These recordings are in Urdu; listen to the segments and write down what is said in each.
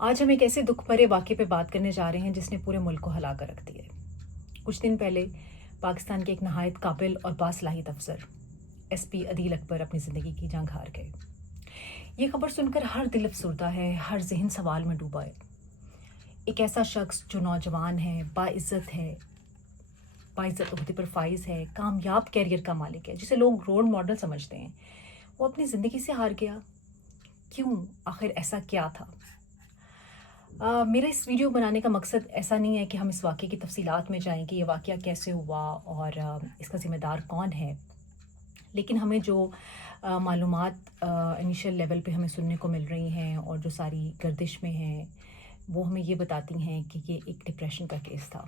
آج ہم ایک ایسے دکھ بھرے واقعے پہ بات کرنے جا رہے ہیں جس نے پورے ملک کو ہلا کر رکھ دیا ہے۔ کچھ دن پہلے پاکستان کے ایک نہایت قابل اور باصلاحیت افسر ایس پی عدیل اکبر اپنی زندگی کی جان ہار گئے۔ یہ خبر سن کر ہر دل افسردہ ہے، ہر ذہن سوال میں ڈوبا ہے۔ ایک ایسا شخص جو نوجوان ہے، باعزت عہدے پر فائز ہے، کامیاب کیریئر کا مالک ہے، جسے لوگ رول ماڈل سمجھتے ہیں، وہ اپنی زندگی سے ہار گیا۔ کیوں؟ آخر ایسا کیا تھا؟ میرا اس ویڈیو بنانے کا مقصد ایسا نہیں ہے کہ ہم اس واقعے کی تفصیلات میں جائیں کہ یہ واقعہ کیسے ہوا اور اس کا ذمہ دار کون ہے، لیکن ہمیں جو معلومات انیشل لیول پہ ہمیں سننے کو مل رہی ہیں اور جو ساری گردش میں ہیں وہ ہمیں یہ بتاتی ہیں کہ یہ ایک ڈپریشن کا کیس تھا۔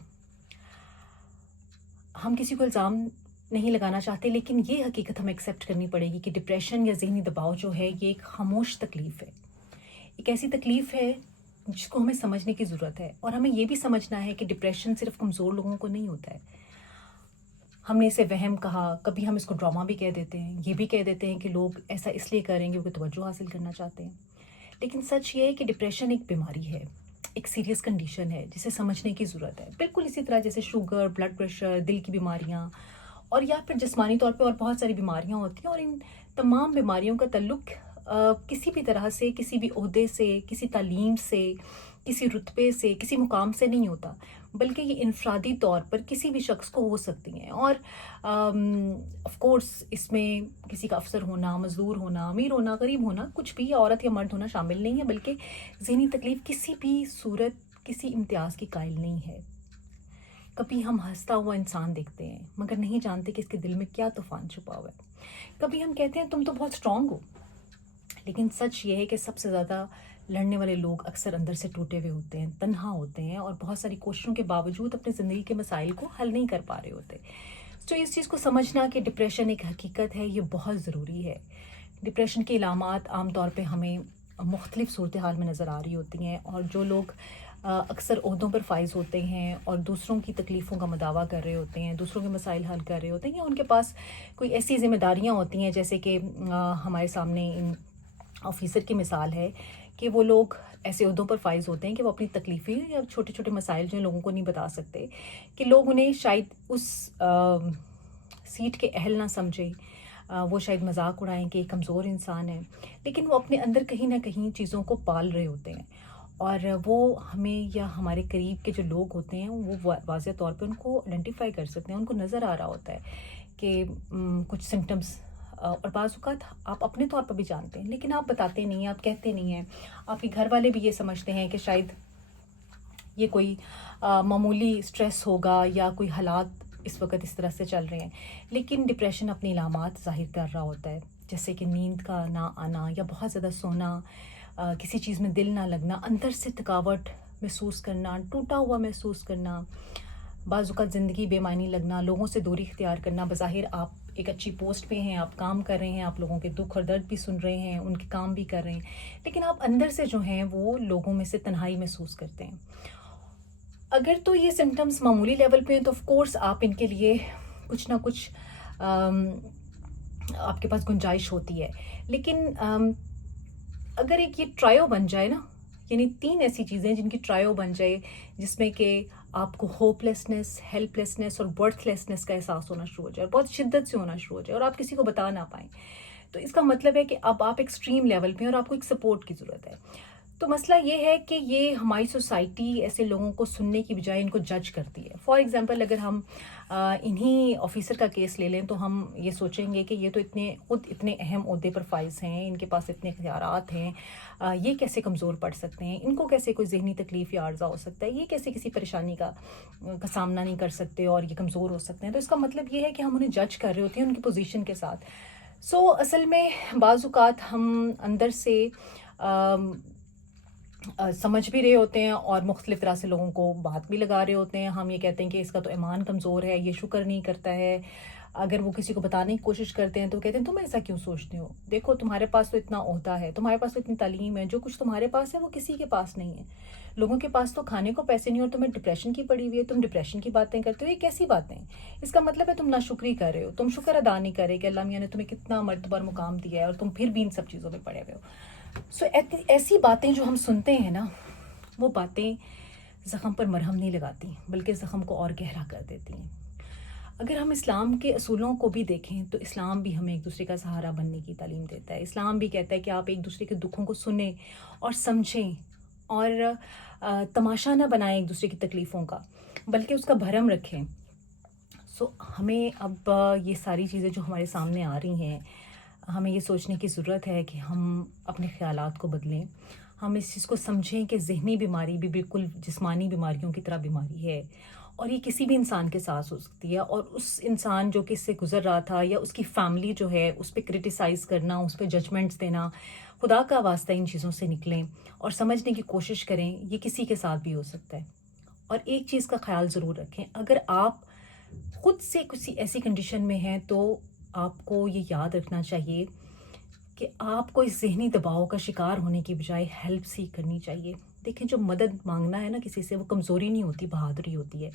ہم کسی کو الزام نہیں لگانا چاہتے، لیکن یہ حقیقت ہمیں ایکسیپٹ کرنی پڑے گی کہ ڈپریشن یا ذہنی دباؤ جو ہے یہ ایک خاموش تکلیف ہے، ایک ایسی تکلیف ہے جس کو ہمیں سمجھنے کی ضرورت ہے، اور ہمیں یہ بھی سمجھنا ہے کہ ڈپریشن صرف کمزور لوگوں کو نہیں ہوتا ہے۔ ہم نے اسے وہم کہا، کبھی ہم اس کو ڈرامہ بھی کہہ دیتے ہیں، یہ بھی کہہ دیتے ہیں کہ لوگ ایسا اس لیے کریں گے کیونکہ توجہ حاصل کرنا چاہتے ہیں، لیکن سچ یہ ہے کہ ڈپریشن ایک بیماری ہے، ایک سیریس کنڈیشن ہے جسے سمجھنے کی ضرورت ہے، بالکل اسی طرح جیسے شوگر، بلڈ پریشر، دل کی بیماریاں اور یا پھر جسمانی طور پہ اور بہت ساری بیماریاں ہوتی ہیں، اور ان تمام بیماریوں کا تعلق کسی بھی طرح سے، کسی بھی عہدے سے، کسی تعلیم سے، کسی رتبے سے، کسی مقام سے نہیں ہوتا، بلکہ یہ انفرادی طور پر کسی بھی شخص کو ہو سکتی ہیں۔ اور آف کورس اس میں کسی کا افسر ہونا، مزدور ہونا، امیر ہونا، غریب ہونا، کچھ بھی عورت یا مرد ہونا شامل نہیں ہے، بلکہ ذہنی تکلیف کسی بھی صورت کسی امتیاز کی قائل نہیں ہے۔ کبھی ہم ہنستا ہوا انسان دیکھتے ہیں مگر نہیں جانتے کہ اس کے دل میں کیا طوفان چھپا ہوا ہے۔ کبھی ہم کہتے ہیں تم تو بہت اسٹرانگ ہو، لیکن سچ یہ ہے کہ سب سے زیادہ لڑنے والے لوگ اکثر اندر سے ٹوٹے ہوئے ہوتے ہیں، تنہا ہوتے ہیں، اور بہت ساری کوششوں کے باوجود اپنی زندگی کے مسائل کو حل نہیں کر پا رہے ہوتے۔ تو اس چیز کو سمجھنا کہ ڈپریشن ایک حقیقت ہے، یہ بہت ضروری ہے۔ ڈپریشن کے علامات عام طور پہ ہمیں مختلف صورتحال میں نظر آ رہی ہوتی ہیں، اور جو لوگ اکثر عہدوں پر فائز ہوتے ہیں اور دوسروں کی تکلیفوں کا مداوع کر رہے ہوتے ہیں، دوسروں کے مسائل حل کر رہے ہوتے ہیں، یا ان کے پاس کوئی ایسی ذمہ داریاں ہوتی ہیں، جیسے کہ ہمارے سامنے ان آفیسر کی مثال ہے کہ وہ لوگ ایسے عہدوں پر فائز ہوتے ہیں کہ وہ اپنی تکلیفیں یا چھوٹے چھوٹے مسائل جو لوگوں کو نہیں بتا سکتے، کہ لوگ انہیں شاید اس سیٹ کے اہل نہ سمجھے، وہ شاید مذاق اڑائیں کہ ایک کمزور انسان ہے، لیکن وہ اپنے اندر کہیں نہ کہیں چیزوں کو پال رہے ہوتے ہیں، اور وہ ہمیں یا ہمارے قریب کے جو لوگ ہوتے ہیں وہ واضح طور پہ ان کو آئیڈینٹیفائی کر سکتے ہیں، ان کو نظر آ رہا ہوتا ہے کہ کچھ سمٹمز، اور بعض اوقات آپ اپنے طور پر بھی جانتے ہیں لیکن آپ بتاتے نہیں ہیں، آپ کہتے نہیں ہیں، آپ کے گھر والے بھی یہ سمجھتے ہیں کہ شاید یہ کوئی معمولی سٹریس ہوگا یا کوئی حالات اس وقت اس طرح سے چل رہے ہیں، لیکن ڈپریشن اپنی علامات ظاہر کر رہا ہوتا ہے، جیسے کہ نیند کا نہ آنا یا بہت زیادہ سونا، کسی چیز میں دل نہ لگنا، اندر سے تھکاوٹ محسوس کرنا، ٹوٹا ہوا محسوس کرنا، بعض اوقات زندگی بے معنی لگنا، لوگوں سے دوری اختیار کرنا۔ بظاہر آپ ایک اچھی پوسٹ پہ ہیں، آپ کام کر رہے ہیں، آپ لوگوں کے دکھ اور درد بھی سن رہے ہیں، ان کے کام بھی کر رہے ہیں، لیکن آپ اندر سے جو ہیں وہ لوگوں میں سے تنہائی محسوس کرتے ہیں۔ اگر تو یہ سمٹمز معمولی لیول پہ ہیں تو آف کورس آپ ان کے لیے کچھ نہ کچھ آپ کے پاس گنجائش ہوتی ہے، لیکن اگر ایک یہ ٹرائیو بن جائے نا، یعنی 3 ایسی چیزیں جن کی ٹرائیو بن جائے، جس میں کہ آپ کو ہوپ لیسنس، ہیلپ لیسنس اور برتھ لیسنس کا احساس ہونا شروع ہو جائے، اور بہت شدت سے ہونا شروع ہو جائے، اور آپ کسی کو بتا نہ پائیں، تو اس کا مطلب ہے کہ اب آپ ایکسٹریم لیول پہ ہیں اور آپ کو ایک سپورٹ کی ضرورت ہے۔ تو مسئلہ یہ ہے کہ یہ ہماری سوسائٹی ایسے لوگوں کو سننے کی بجائے ان کو جج کرتی ہے۔ فار ایگزامپل اگر ہم انہی آفیسر کا کیس لے لیں تو ہم یہ سوچیں گے کہ یہ تو خود اتنے اہم عہدے پر فائز ہیں، ان کے پاس اتنے اختیارات ہیں، یہ کیسے کمزور پڑ سکتے ہیں، ان کو کیسے کوئی ذہنی تکلیف یا عارضہ ہو سکتا ہے، یہ کیسے کسی پریشانی کا سامنا نہیں کر سکتے اور یہ کمزور ہو سکتے ہیں۔ تو اس کا مطلب یہ ہے کہ ہم انہیں جج کر رہے ہوتے ہیں ان کی پوزیشن کے ساتھ۔ اصل میں بعض اوقات ہم اندر سے سمجھ بھی رہے ہوتے ہیں اور مختلف طرح سے لوگوں کو بات بھی لگا رہے ہوتے ہیں۔ ہم یہ کہتے ہیں کہ اس کا تو ایمان کمزور ہے، یہ شکر نہیں کرتا ہے، اگر وہ کسی کو بتانے کی کوشش کرتے ہیں تو کہتے ہیں تم ایسا کیوں سوچتے ہو، دیکھو تمہارے پاس تو اتنا عہدہ ہے، تمہارے پاس تو اتنی تعلیم ہے، جو کچھ تمہارے پاس ہے وہ کسی کے پاس نہیں ہے، لوگوں کے پاس تو کھانے کو پیسے نہیں اور تمہیں ڈپریشن کی پڑی ہوئی ہے، تم ڈپریشن کی باتیں کرتے ہو، یہ کیسی باتیں ہیں؟ اس کا مطلب ہے تم ناشکری کر رہے ہو، تم شکر ادا نہیں کر رہے کہ اللہ میاں نے تمہیں کتنا مرتبہ اور مقام دیا ہے اور تم پھر بھی ان سب چیزوں میں پڑے ہوئے ہو۔ ایسی باتیں جو ہم سنتے ہیں نا، وہ باتیں زخم پر مرہم نہیں لگاتی بلکہ زخم کو اور گہرا کر دیتی ہیں. اگر ہم اسلام کے اصولوں کو بھی دیکھیں تو اسلام بھی ہمیں ایک دوسرے کا سہارا بننے کی تعلیم دیتا ہے. اسلام بھی کہتا ہے کہ آپ ایک دوسرے کے دکھوں کو سنیں اور سمجھیں اور تماشا نہ بنائیں ایک دوسرے کی تکلیفوں کا بلکہ اس کا بھرم رکھیں. ہمیں اب یہ ساری چیزیں جو ہمارے سامنے آ رہی ہیں ہمیں یہ سوچنے کی ضرورت ہے کہ ہم اپنے خیالات کو بدلیں. ہم اس چیز کو سمجھیں کہ ذہنی بیماری بھی بالکل جسمانی بیماریوں کی طرح بیماری ہے اور یہ کسی بھی انسان کے ساتھ ہو سکتی ہے. اور اس انسان جو کہ اس سے گزر رہا تھا یا اس کی فیملی جو ہے اس پہ کرٹیسائز کرنا, اس پہ ججمنٹس دینا, خدا کا واسطہ ان چیزوں سے نکلیں اور سمجھنے کی کوشش کریں. یہ کسی کے ساتھ بھی ہو سکتا ہے. اور ایک چیز کا خیال ضرور رکھیں, اگر آپ خود سے کسی ایسی کنڈیشن میں ہیں تو آپ کو یہ یاد رکھنا چاہیے کہ آپ کو اس ذہنی دباؤ کا شکار ہونے کی بجائے ہیلپ سیک کرنی چاہیے. دیکھیں, جو مدد مانگنا ہے نا کسی سے, وہ کمزوری نہیں ہوتی, بہادری ہوتی ہے.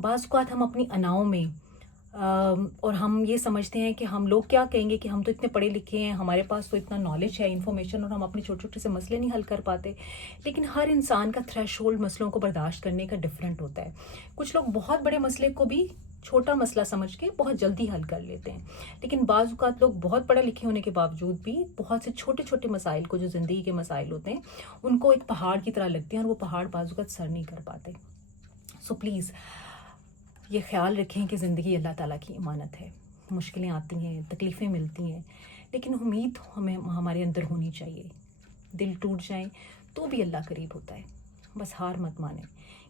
بعض اوقات ہم اپنی اناؤں میں اور ہم یہ سمجھتے ہیں کہ ہم لوگ کیا کہیں گے کہ ہم تو اتنے پڑھے لکھے ہیں, ہمارے پاس تو اتنا نالج ہے, انفارمیشن, اور ہم اپنے چھوٹے چھوٹے سے مسئلے نہیں حل کر پاتے. لیکن ہر انسان کا تھریش ہولڈ مسئلوں کو برداشت کرنے کا ڈفرینٹ ہوتا ہے. کچھ لوگ بہت بڑے مسئلے کو بھی چھوٹا مسئلہ سمجھ کے بہت جلدی حل کر لیتے ہیں. لیکن بعض اوقات لوگ بہت پڑھے لکھے ہونے کے باوجود بھی بہت سے چھوٹے چھوٹے مسائل کو, جو زندگی کے مسائل ہوتے ہیں, ان کو ایک پہاڑ کی طرح لگتے ہیں اور وہ پہاڑ بعض اوقات سر نہیں کر پاتے. سو پلیز یہ خیال رکھیں کہ زندگی اللہ تعالیٰ کی امانت ہے. مشکلیں آتی ہیں, تکلیفیں ملتی ہیں, لیکن امید ہمیں ہمارے اندر ہونی چاہیے. دل ٹوٹ جائیں تو بھی اللہ قریب ہوتا ہے. بس ہار مت مانیں,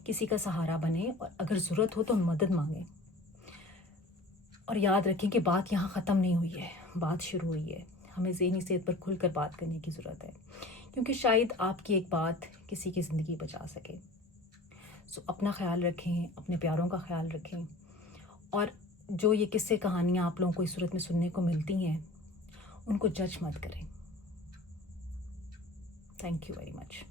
کسی کا سہارا بنیں اور اگر ضرورت ہو تو مدد مانگیں. اور یاد رکھیں کہ بات یہاں ختم نہیں ہوئی ہے, بات شروع ہوئی ہے. ہمیں ذہنی صحت پر کھل کر بات کرنے کی ضرورت ہے, کیونکہ شاید آپ کی ایک بات کسی کی زندگی بچا سکے. سو اپنا خیال رکھیں, اپنے پیاروں کا خیال رکھیں, اور جو یہ قصے کہانیاں آپ لوگوں کو اس صورت میں سننے کو ملتی ہیں ان کو جج مت کریں. Thank you very much.